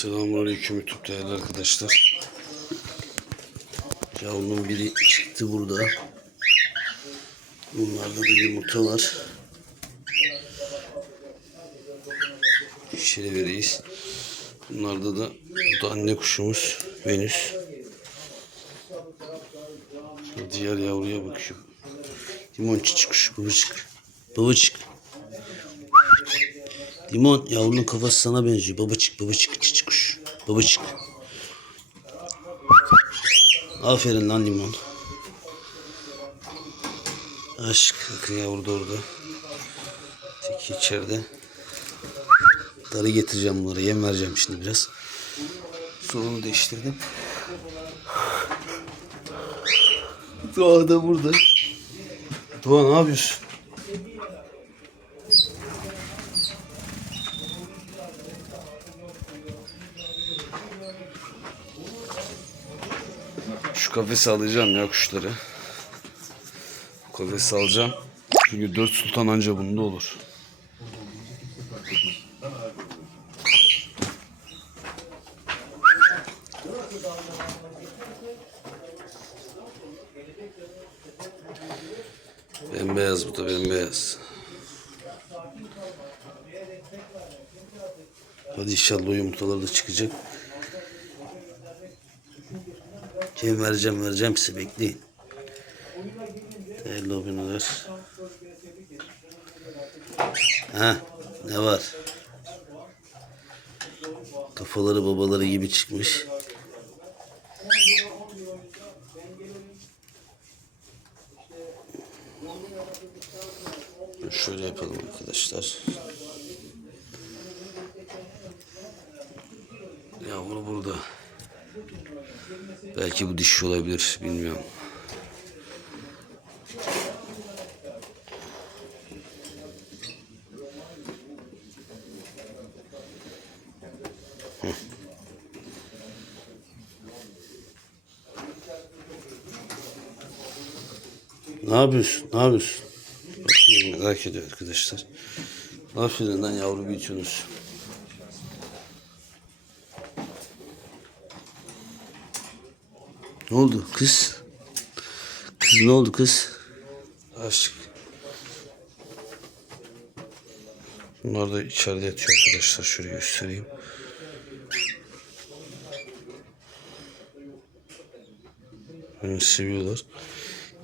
Selamünaleyküm YouTube değerli arkadaşlar. Yavrunun biri çıktı burada. Bunlarda da yumurta var. Şöyle vereyiz. Bunlarda da bu da anne kuşumuz Venüs. Diğer yavruya bakıyorum. Limon çiçek kuş babacık. Babacık. Limon yavrunun kafası sana benziyor. Babacık babacık. Babacık. Aferin lan limon. Aşk bakın yavru da orada. Teki içeride. Darı getireceğim bunlara. Yem vereceğim şimdi biraz. Sorunu değiştirdim. Doğa da burada. Doğa ne yapıyorsun? Şu kafesi alacağım ya kuşları. Kafesi alacağım. Çünkü dört sultan anca bunda olur. Bembeyaz bu da bembeyaz. Hadi inşallah o yumurtalar da çıkacak. Kim vereceğim vereceğim size bekleyin. Değerli aboneler. Ha ne var? Kafaları babaları gibi çıkmış. Şöyle yapalım arkadaşlar. Yavru burada. Belki bu dişi olabilir bilmiyorum. Ne yapıyorsun? Ne yapıyorsun? Bakıyorum merak ediyor arkadaşlar. Aferin lan yavru büyütüyorsunuz. Ne oldu kız? Kız ne oldu kız? Aşk. Bunlar da içeride yatıyor arkadaşlar. Şöyle göstereyim. Beni seviyorlar.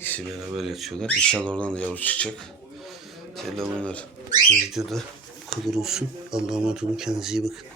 İkisi beraber yatıyorlar. İnşallah oradan da yavru çıkacak. Selamlar. Bu videoda kadar olsun. Allah'a emanet olun. Kendinize iyi bakın.